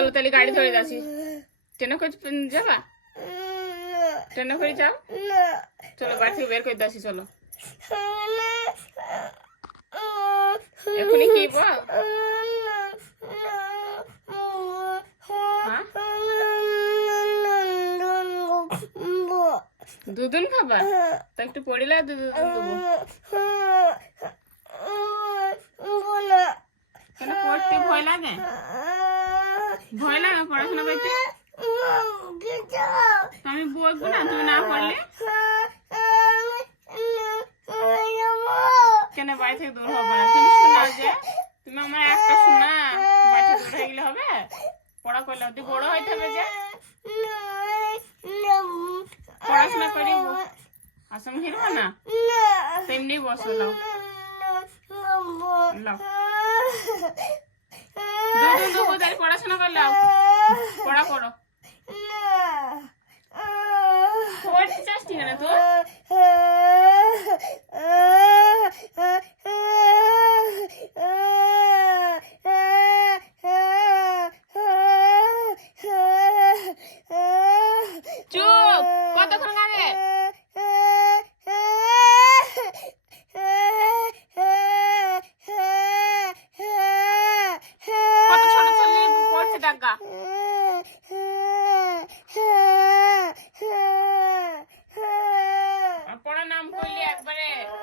চলো তাহলে গাড়ি ধরে যাচ্ছি। ট্রেনে করে যাবা? ট্রেনে করে যাও, চলো বাড়ি থেকে বের করে যাচ্ছি। চলো এখনই কি বল? দুদিন খাবার তা একটু পড়িলে দুদিন দেবো। কেন পড়তে ভয় লাগে? ভয় লাগে পড়াশোনা করতে? আমি বলবো না তুমি না পড়লে? কেন বাড়ি থেকে দূর হবে না? তুমি শোনা যে তুমি আমার একটা শোনা, বাড়ি থেকে দূর হয়ে গেলে হবে? পড়া করলে তুই বড় হইতে হবে যে পড়াশোনা করি আসম হিরবো না তেমনি বসো। লাও লাও দুদিন দেবো তাই পড়াশোনা করে লাও, পড়া করো। পড়তে চাস ঠিক না তুই?